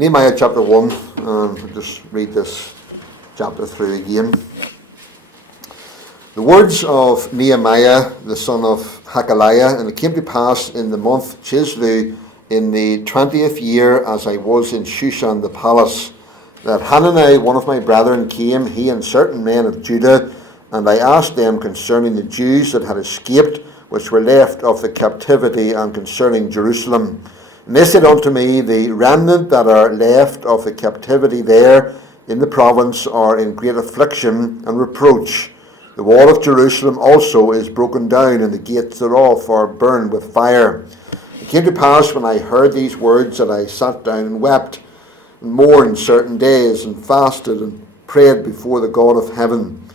Nehemiah chapter 1, I'll just read this chapter through again. The words of Nehemiah, the son of Hakaliah, and it came to pass in the month Chislev, in the 20th year, as I was in Shushan the palace, that Hanani, one of my brethren, came, he and certain men of Judah, and I asked them concerning the Jews that had escaped, which were left of the captivity, and concerning Jerusalem. And they said unto me, the remnant that are left of the captivity there in the province are in great affliction and reproach. The wall of Jerusalem also is broken down, and the gates thereof are burned with fire. It came to pass when I heard these words that I sat down and wept, and mourned certain days, and fasted and prayed before the God of heaven,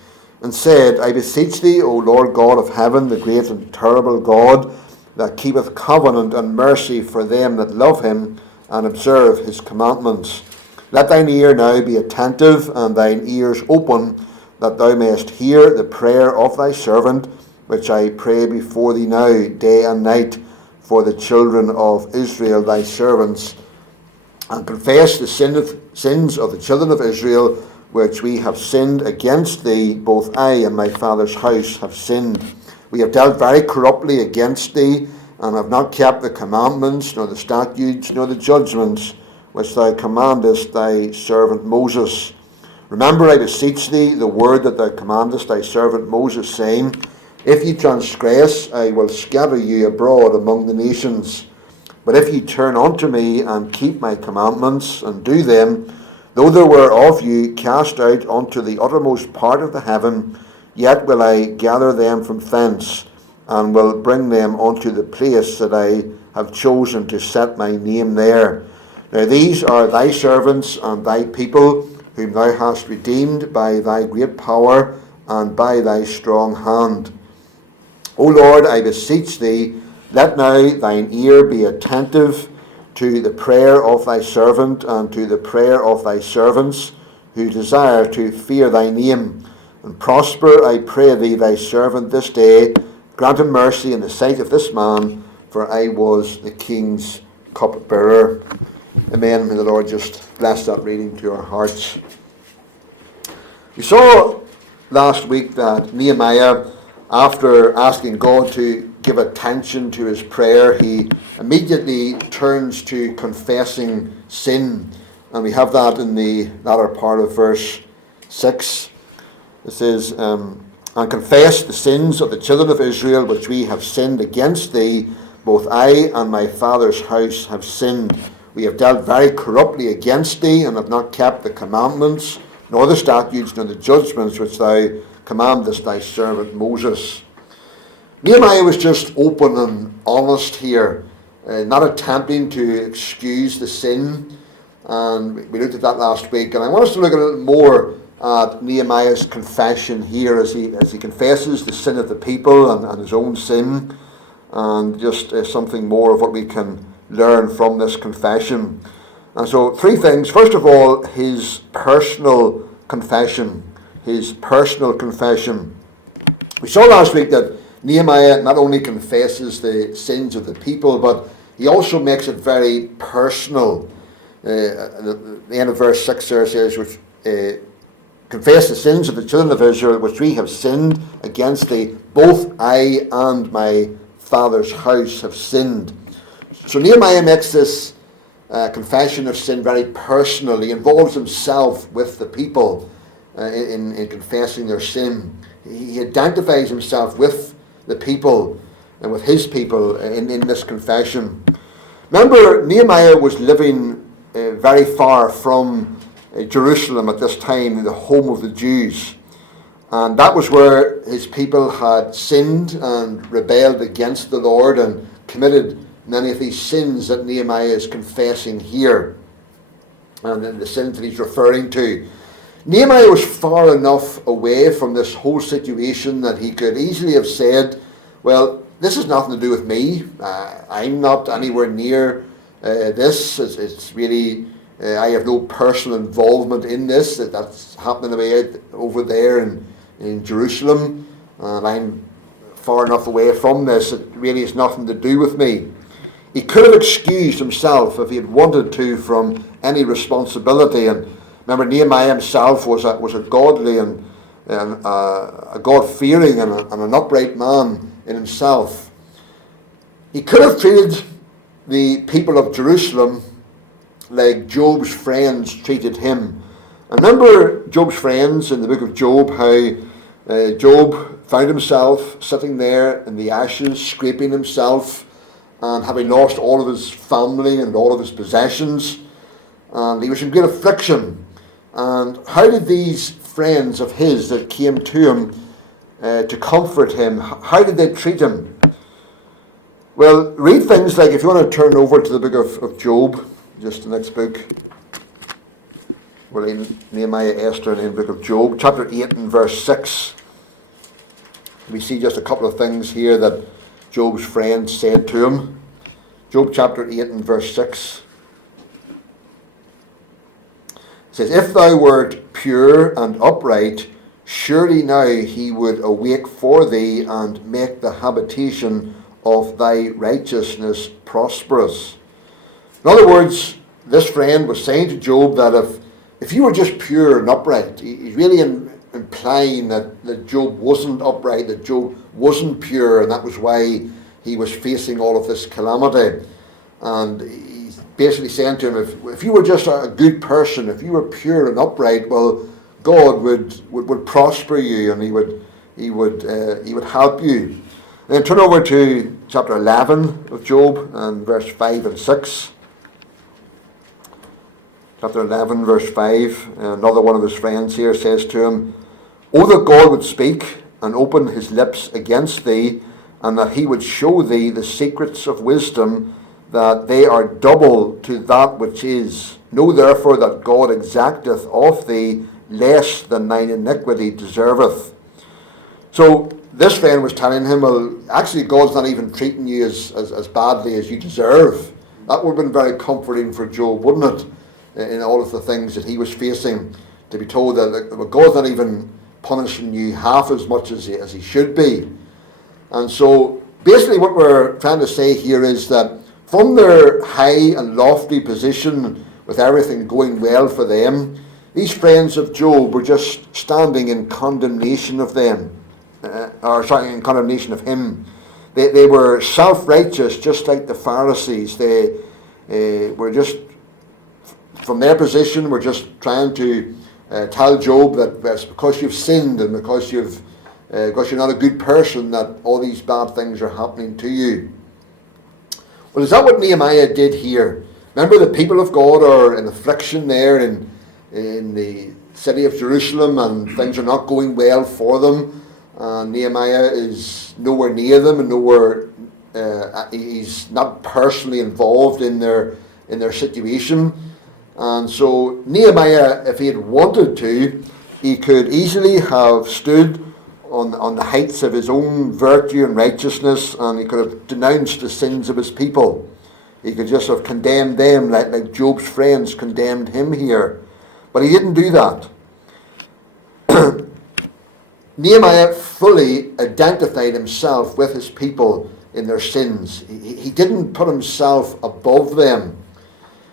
and said, I beseech thee, O Lord God of heaven, the great and terrible God, that keepeth covenant and mercy for them that love him and observe his commandments. Let thine ear now be attentive, and thine ears open, that thou mayest hear the prayer of thy servant, which I pray before thee now, day and night, for the children of Israel thy servants, and confess the sins of the children of Israel, which we have sinned against thee. Both I and my father's house have sinned. We have dealt very corruptly against thee, and have not kept the commandments, nor the statutes, nor the judgments, which thou commandest thy servant Moses. Remember, I beseech thee, the word that thou commandest thy servant Moses, saying, If ye transgress, I will scatter you abroad among the nations. But if ye turn unto me, and keep my commandments, and do them, though there were of you cast out unto the uttermost part of the heaven, yet will I gather them from thence, and will bring them unto the place that I have chosen to set my name there. Now these are thy servants and thy people, whom thou hast redeemed by thy great power and by thy strong hand. O Lord, I beseech thee, let now thine ear be attentive to the prayer of thy servant, and to the prayer of thy servants, who desire to fear thy name. And prosper, I pray thee, thy servant this day. Grant him mercy in the sight of this man, for I was the king's cupbearer. Amen. May the Lord just bless that reading to our hearts. We saw last week that Nehemiah, after asking God to give attention to his prayer, he immediately turns to confessing sin. And we have that in the latter part of verse 6. It says, and confess the sins of the children of Israel, which we have sinned against thee. Both I and my father's house have sinned. We have dealt very corruptly against thee, and have not kept the commandments, nor the statutes, nor the judgments which thou commandest thy servant Moses. Nehemiah was just open and honest here, not attempting to excuse the sin. And we looked at that last week, and I want us to look a little more at Nehemiah's confession here as he confesses the sin of the people and his own sin, and just something more of what we can learn from this confession. And so three things. First of all, his personal confession. His personal confession. We saw last week that Nehemiah not only confesses the sins of the people, but he also makes it very personal. At the end of verse 6 there says, which confess the sins of the children of Israel, which we have sinned against thee. Both I and my father's house have sinned. So Nehemiah makes this confession of sin very personal. He involves himself with the people in confessing their sin. He identifies himself with the people and with his people in this confession. Remember, Nehemiah was living very far from Jerusalem at this time, the home of the Jews. And that was where his people had sinned and rebelled against the Lord and committed many of these sins that Nehemiah is confessing here, and the sins that he's referring to. Nehemiah was far enough away from this whole situation that he could easily have said, well, this has nothing to do with me. I'm not anywhere near this. It's really, I have no personal involvement in this. That's happening away over there in Jerusalem, and I'm far enough away from this. It really has nothing to do with me. He could have excused himself if he had wanted to from any responsibility. And remember, Nehemiah himself was a godly and a God-fearing and an upright man in himself. He could have treated the people of Jerusalem like Job's friends treated him. And remember Job's friends in the book of Job, how Job found himself sitting there in the ashes, scraping himself, and having lost all of his family and all of his possessions, and he was in great affliction. And how did these friends of his that came to him to comfort him, how did they treat him? Well, read things like, if you want to turn over to the book of Job, just the next book, we're in Nehemiah, Esther, and in the book of Job, chapter 8 and verse 6. We see just a couple of things here that Job's friends said to him. Job chapter 8 and verse 6. It says, "If thou wert pure and upright, surely now he would awake for thee and make the habitation of thy righteousness prosperous." In other words, this friend was saying to Job that if you were just pure and upright, he's really implying that Job wasn't upright, that Job wasn't pure, and that was why he was facing all of this calamity. And he's basically saying to him, if you were just a good person, if you were pure and upright, well, God would prosper you, and he would help you. And then turn over to chapter 11 of Job and verse 5 and 6. Chapter 11, verse 5, another one of his friends here says to him, "O that God would speak and open his lips against thee, and that he would show thee the secrets of wisdom, that they are double to that which is. Know therefore that God exacteth of thee less than thine iniquity deserveth." So this friend was telling him, well, actually God's not even treating you as badly as you deserve. That would have been very comforting for Job, wouldn't it? In all of the things that he was facing, to be told that God's not even punishing you half as much as he should be. And so basically what we're trying to say here is that from their high and lofty position, with everything going well for them, these friends of Job were just standing in condemnation of them, in condemnation of him. They were self-righteous, just like the Pharisees. They were just, from their position, were just trying to tell Job that it's because you've sinned and because you're not a good person that all these bad things are happening to you. Well, is that what Nehemiah did here? Remember, the people of God are in affliction there in the city of Jerusalem, and things are not going well for them. Nehemiah is nowhere near them, and he's not personally involved in their situation. And so Nehemiah, if he had wanted to, he could easily have stood on the heights of his own virtue and righteousness, and he could have denounced the sins of his people. He could just have condemned them like Job's friends condemned him here. But he didn't do that. Nehemiah fully identified himself with his people in their sins. He didn't put himself above them.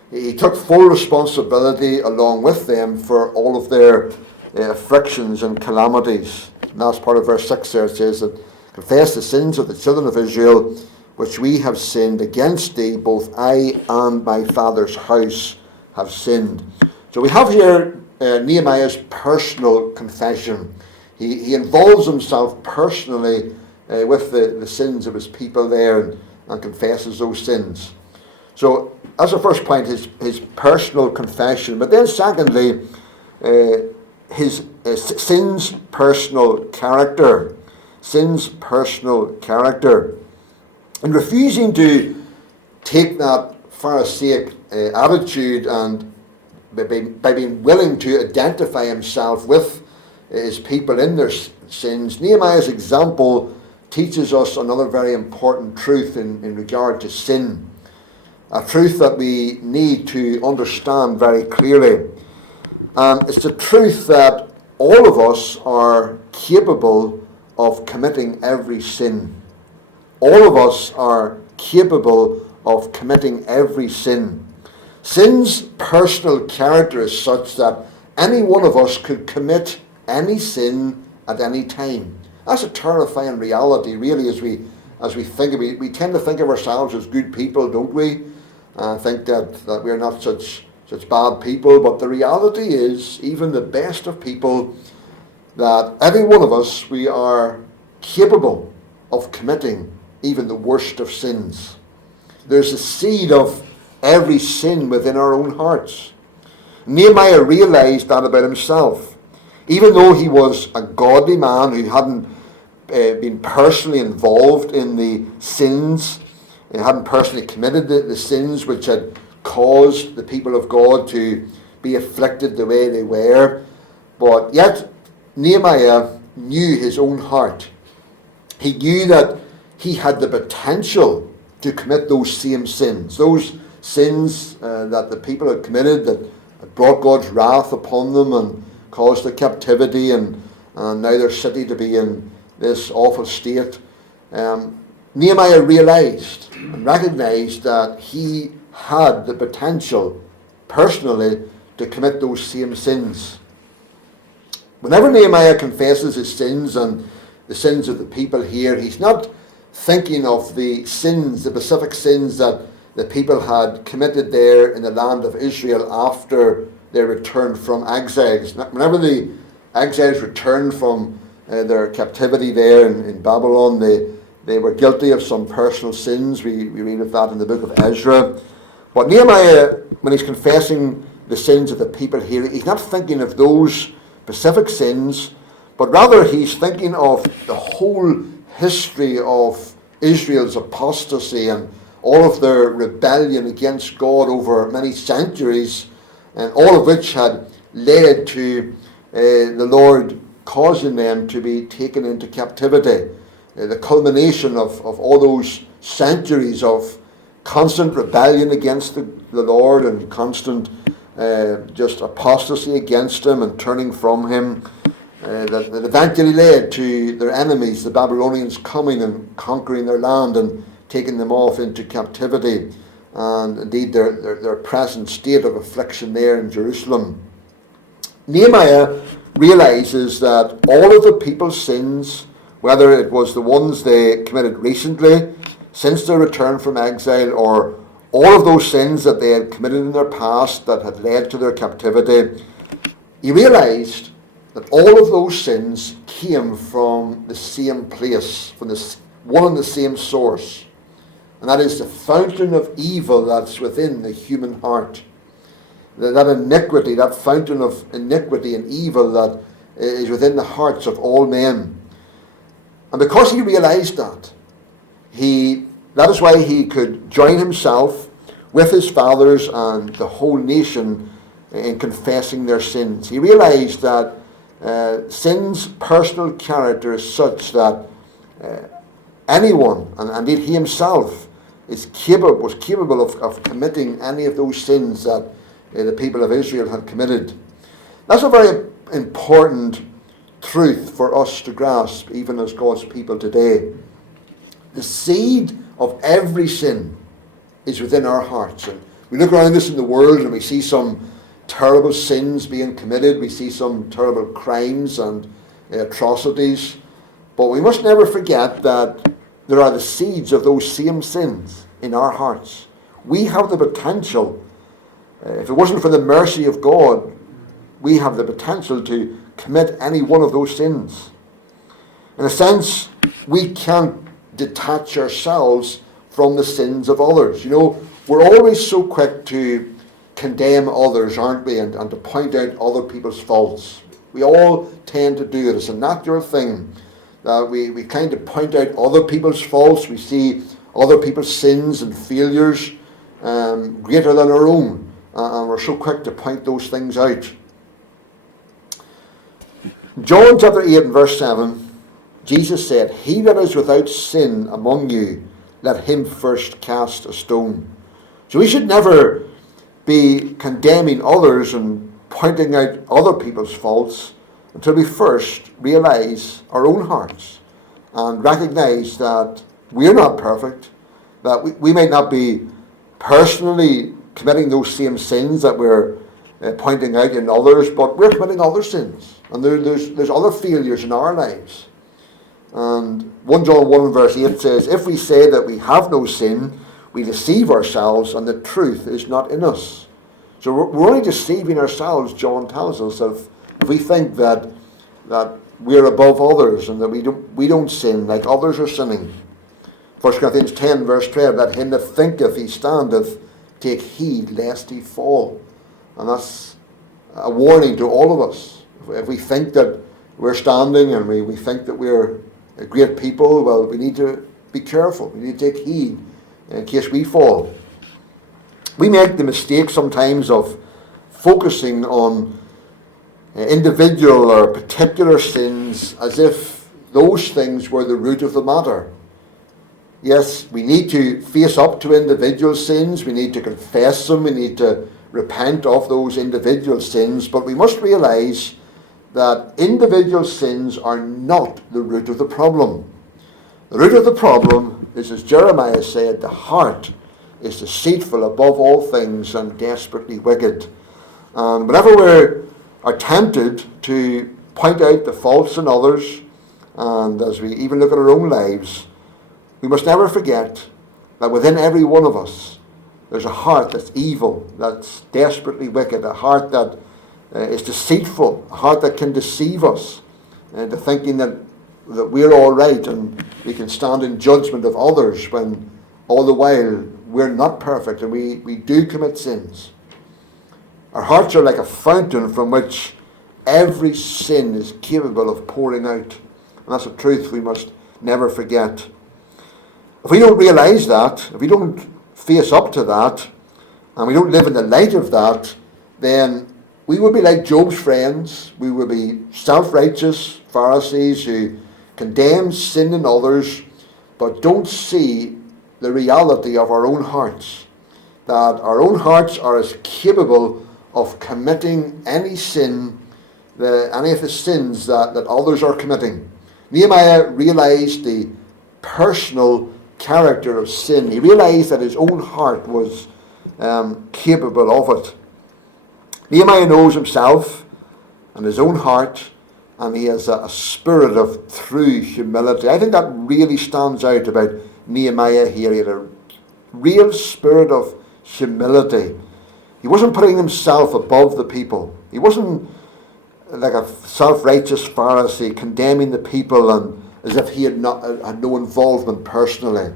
He took full responsibility along with them for all of their afflictions and calamities. Last part of verse 6 there, it says that, "Confess the sins of the children of Israel, which we have sinned against thee, both I and my father's house have sinned." So we have here Nehemiah's personal confession. He involves himself personally with the sins of his people there and confesses those sins. So that's the first point, his personal confession. But then secondly, his sin's personal character. Sin's personal character. In refusing to take that Pharisaic attitude, and by being willing to identify himself with his people in their sins, Nehemiah's example teaches us another very important truth in regard to sin. A truth that we need to understand very clearly. It's the truth that all of us are capable of committing every sin. All of us are capable of committing every sin. Sin's personal character is such that any one of us could commit any sin at any time. That's a terrifying reality, really, as we think of it. We tend to think of ourselves as good people, don't we? Think that we're not such bad people. But the reality is, even the best of people, that every one of us, we are capable of committing even the worst of sins. There's a seed of every sin within our own hearts. Nehemiah realized that about himself. Even though he was a godly man who hadn't been personally involved in the sins, he hadn't personally committed the sins which had caused the people of God to be afflicted the way they were, but yet Nehemiah knew his own heart. He knew that he had the potential to commit those same sins, those sins that the people had committed that had brought God's wrath upon them and caused their captivity and now their city to be in this awful state. Nehemiah realized and recognized that he had the potential personally to commit those same sins. Whenever Nehemiah confesses his sins and the sins of the people here, he's not thinking of the sins, the specific sins that the people had committed there in the land of Israel after they returned from exiles. Whenever the exiles returned from their captivity there in Babylon, they were guilty of some personal sins. We read of that in the book of Ezra. But Nehemiah, when he's confessing the sins of the people here, he's not thinking of those specific sins, but rather he's thinking of the whole history of Israel's apostasy and all of their rebellion against God over many centuries, and all of which had led to the Lord causing them to be taken into captivity. The culmination of all those centuries of constant rebellion against the Lord and constant just apostasy against him and turning from him, that eventually led to their enemies, the Babylonians, coming and conquering their land and taking them off into captivity, and indeed their present state of affliction there in Jerusalem. Nehemiah realizes that all of the people's sins, whether it was the ones they committed recently, since their return from exile, or all of those sins that they had committed in their past that had led to their captivity, he realized that all of those sins came from the same place, from one and the same source, and that is the fountain of evil that's within the human heart. That iniquity, that fountain of iniquity and evil that is within the hearts of all men. And because he realized that, that is why he could join himself with his fathers and the whole nation in confessing their sins. He realized that sin's personal character is such that anyone, and indeed he himself, was capable of committing any of those sins that the people of Israel had committed. That's a very important truth for us to grasp, even as God's people today. The seed of every sin is within our hearts. And we look around us in the world and we see some terrible sins being committed. We see some terrible crimes and atrocities. But we must never forget that there are the seeds of those same sins in our hearts. We have the potential, if it wasn't for the mercy of God, we have the potential to commit any one of those sins. In a sense, we can't detach ourselves from the sins of others. You know, we're always so quick to condemn others, aren't we, and to point out other people's faults. We all tend to do it. It's a natural thing that we kind of point out other people's faults. We see other people's sins and failures greater than our own, and we're so quick to point those things out. John chapter 8 and verse 7, Jesus said, "He that is without sin among you, let him first cast a stone." So we should never be condemning others and pointing out other people's faults until we first realize our own hearts and recognize that we're not perfect, that we might not be personally committing those same sins that we're pointing out in others, but we're committing other sins. And there's other failures in our lives. And 1 John 1 verse 8 says, if we say that we have no sin, we deceive ourselves and the truth is not in us. So we're only deceiving ourselves, John tells us, if we think that we're above others and that we don't sin like others are sinning. 1 Corinthians 10 verse 12, that him that thinketh he standeth, take heed lest he fall. And that's a warning to all of us. If we think that we're standing and we think that we're a great people, well, we need to be careful. We need to take heed in case we fall. We make the mistake sometimes of focusing on individual or particular sins as if those things were the root of the matter. Yes, we need to face up to individual sins. We need to confess them. We need to repent of those individual sins. But we must realize that individual sins are not the root of the problem. The root of the problem is, as Jeremiah said, the heart is deceitful above all things and desperately wicked. And whenever we are tempted to point out the faults in others, and as we even look at our own lives, we must never forget that within every one of us there's a heart that's evil, that's desperately wicked, a heart that is deceitful, a heart that can deceive us into thinking that we're all right and we can stand in judgment of others when all the while we're not perfect and we do commit sins. Our hearts are like a fountain from which every sin is capable of pouring out. And that's a truth we must never forget. If we don't realize that, if we don't face up to that, and we don't live in the light of that, then we will be like Job's friends. We will be self-righteous Pharisees who condemn sin in others, but don't see the reality of our own hearts. That our own hearts are as capable of committing any sin, any of the sins that others are committing. Nehemiah realized the personal character of sin. He realized that his own heart was capable of it. Nehemiah knows himself and his own heart, and he has a spirit of true humility. I think that really stands out about Nehemiah here. He had a real spirit of humility. He wasn't putting himself above the people. He wasn't like a self-righteous Pharisee condemning the people and as if he had no involvement personally.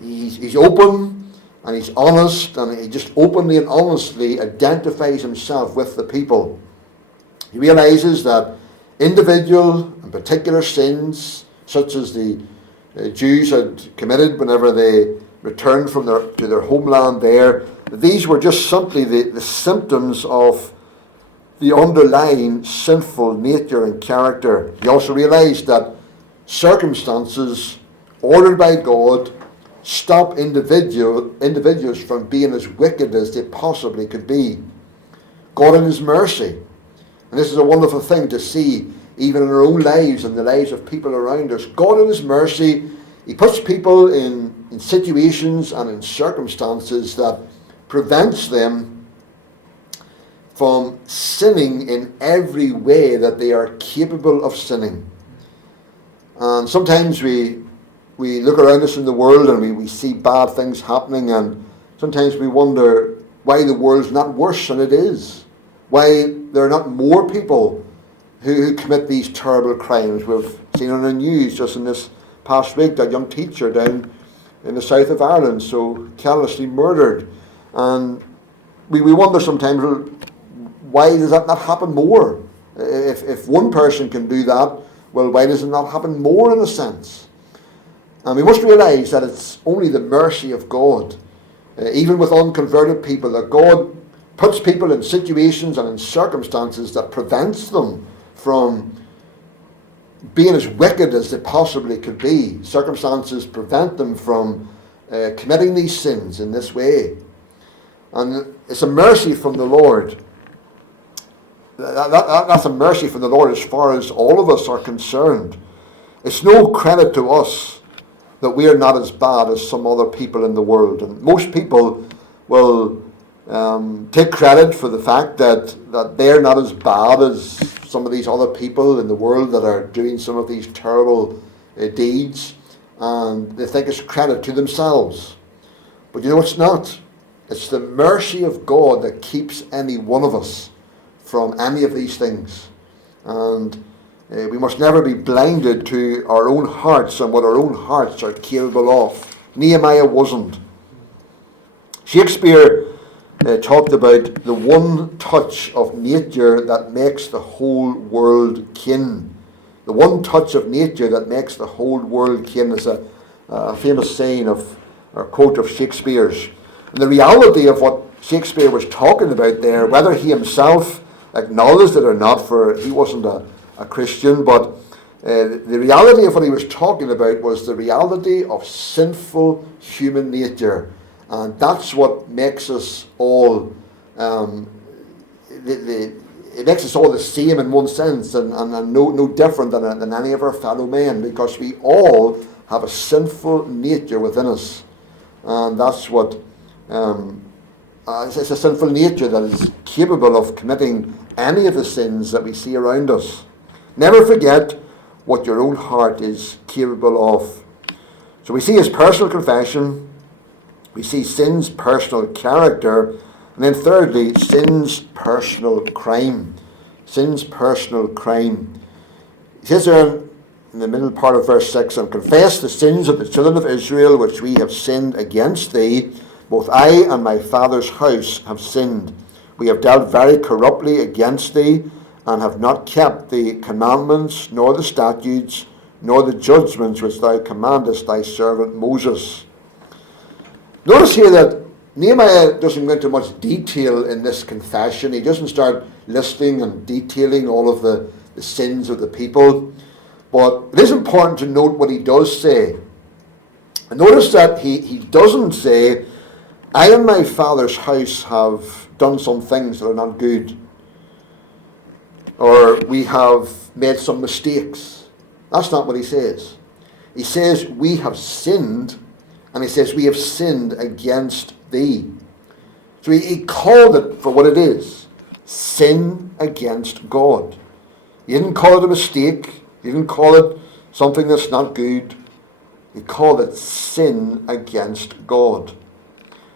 He's open and he's honest, and he just openly and honestly identifies himself with the people. He realizes that individual and particular sins, such as the Jews had committed whenever they returned to their homeland there, these were just simply the symptoms of the underlying sinful nature and character. He also realized that circumstances ordered by God stop individuals from being as wicked as they possibly could be. God in his mercy, and this is a wonderful thing to see even in our own lives and the lives of people around us. God in his mercy, he puts people in situations and in circumstances that prevents them from sinning in every way that they are capable of sinning. And sometimes we look around us in the world and we see bad things happening, and sometimes we wonder why the world's not worse than it is. Why there are not more people who commit these terrible crimes. We've seen on the news just in this past week that young teacher down in the south of Ireland so callously murdered. And we wonder sometimes, why does that not happen more? If one person can do that, well, why does it not happen more in a sense? And we must realize that it's only the mercy of God, even with unconverted people, that God puts people in situations and in circumstances that prevents them from being as wicked as they possibly could be. Circumstances prevent them from committing these sins in this way. And it's a mercy from the Lord. That's a mercy from the Lord as far as all of us are concerned. It's no credit to us that we are not as bad as some other people in the world. And most people will take credit for the fact that they're not as bad as some of these other people in the world that are doing some of these terrible deeds, and they think it's credit to themselves. But you know it's not. It's the mercy of God that keeps any one of us from any of these things. And we must never be blinded to our own hearts and what our own hearts are capable of. Nehemiah wasn't. Shakespeare talked about the one touch of nature that makes the whole world kin. The one touch of nature that makes the whole world kin is a famous saying or quote of Shakespeare's. And the reality of what Shakespeare was talking about there, whether he himself acknowledged it or not, for he wasn't a Christian, but the reality of what he was talking about was the reality of sinful human nature. And that's what makes us all, it makes us all the same in one sense, and no different than any of our fellow men, because we all have a sinful nature within us. And that's what, it's a sinful nature that is capable of committing any of the sins that we see around us. Never forget what your own heart is capable of. So we see his personal confession, we see sin's personal character, and then thirdly, sin's personal crime. Sin's personal crime. He says there in the middle part of verse 6, and confess the sins of the children of Israel which we have sinned against thee. Both I and my father's house have sinned. We have dealt very corruptly against thee, and have not kept the commandments, nor the statutes, nor the judgments which thou commandest thy servant Moses. Notice here that Nehemiah doesn't go into much detail in this confession. He doesn't start listing and detailing all of the sins of the people. But it is important to note what he does say. And notice that he doesn't say, I and my father's house have done some things that are not good, or we have made some mistakes. That's not what he says. He says we have sinned, and he says we have sinned against thee. So he called it for what it is, sin against God. He didn't call it a mistake. He didn't call it something that's not good. He called it sin against God.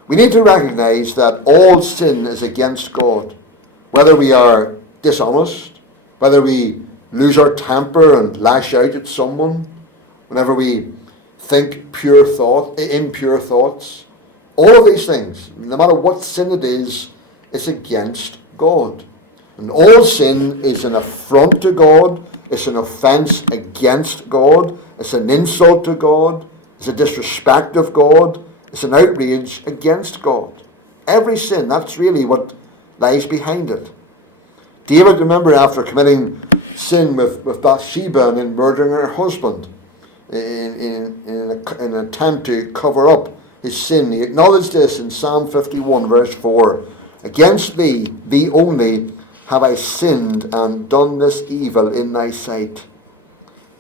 We need to recognize that all sin is against God. Whether we are dishonest, whether we lose our temper and lash out at someone, whenever we think impure thoughts, all of these things, no matter what sin it is, it's against God. And all sin is an affront to God. It's an offense against God. It's an insult to God. It's a disrespect of God. It's an outrage against God. Every sin, that's really what lies behind it. David, remember, after committing sin with Bathsheba and then murdering her husband in an attempt to cover up his sin, he acknowledged this in Psalm 51, verse 4. Against thee, thee only, have I sinned and done this evil in thy sight.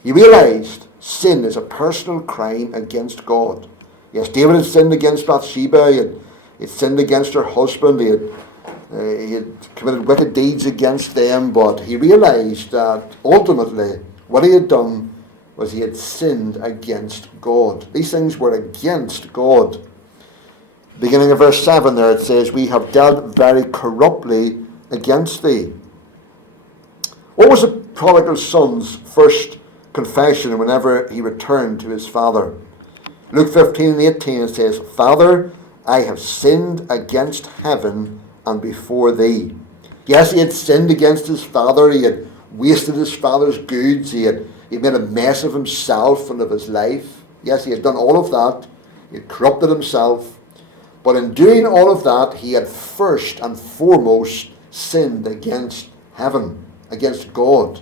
He realized sin is a personal crime against God. Yes, David had sinned against Bathsheba. He had sinned against her husband. He had committed wicked deeds against them. But he realized that ultimately what he had done was he had sinned against God. These things were against God. Beginning of verse 7 there, it says, we have dealt very corruptly against thee. What was the prodigal son's first confession whenever he returned to his father? Luke 15:18 it says, Father, I have sinned against heaven and before thee. Yes, he had sinned against his father. He had wasted his father's goods. He made a mess of himself and of his life. Yes, he had done all of that. He had corrupted himself. But in doing all of that, he had first and foremost sinned against heaven, against God.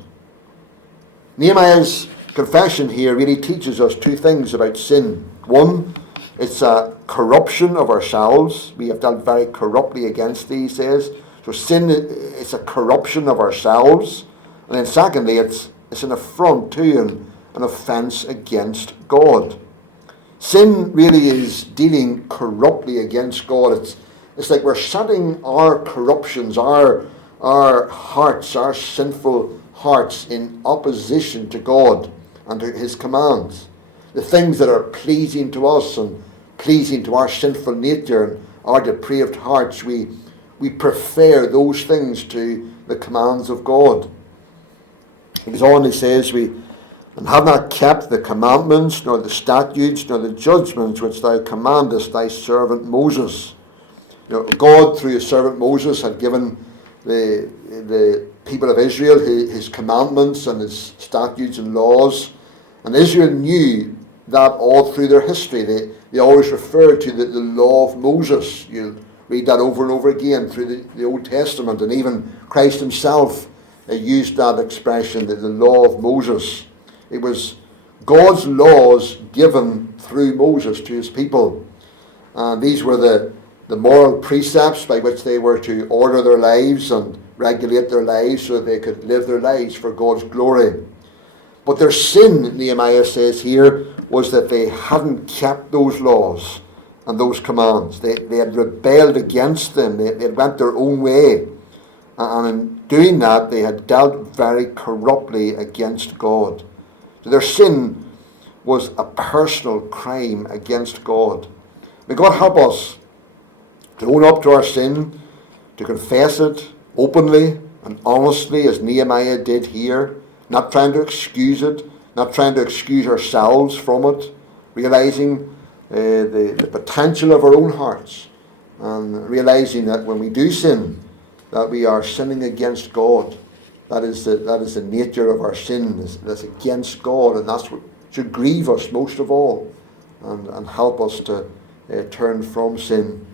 Nehemiah's confession here really teaches us two things about sin. One, it's a corruption of ourselves. We have dealt very corruptly against thee, he says. So sin is a corruption of ourselves. And then secondly, it's an affront to and an offence against God. Sin really is dealing corruptly against God. It's like we're setting our corruptions, our hearts, our sinful hearts in opposition to God and to his commands. The things that are pleasing to us and pleasing to our sinful nature and our depraved hearts, we prefer those things to the commands of God. He goes on, he says, and have not kept the commandments, nor the statutes, nor the judgments which thou commandest thy servant Moses. God, through his servant Moses, had given the people of Israel his commandments and his statutes and laws. And Israel knew that all through their history. They always referred to the law of Moses. You'll read that over and over again through the Old Testament. And even Christ himself used that expression, the law of Moses. It was God's laws given through Moses to his people. And these were the moral precepts by which they were to order their lives and regulate their lives so that they could live their lives for God's glory. But their sin, Nehemiah says here, was that they hadn't kept those laws and those commands. They had rebelled against them. They had went their own way. And in doing that, they had dealt very corruptly against God. So their sin was a personal crime against God. May God help us to own up to our sin, to confess it openly and honestly as Nehemiah did here, not trying to excuse it, not trying to excuse ourselves from it, realizing the potential of our own hearts and realizing that when we do sin, that we are sinning against God. That is the nature of our sin. That's against God, and that's what should grieve us most of all and help us to turn from sin.